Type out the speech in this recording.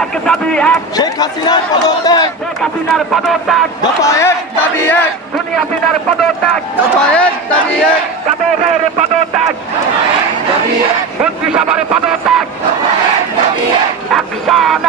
এক দাবি এক, শেখ হাসিনার পদত্যাগ, শেখ হাসিনার পদত্যাগ, দফা এক দাবি এক, দুনিয়াবিনার পদত্যাগ, দফা এক দাবি এক, কাদেরের পদত্যাগ, মন্ত্রিসভার পদত্যাগ, অ্যাকশন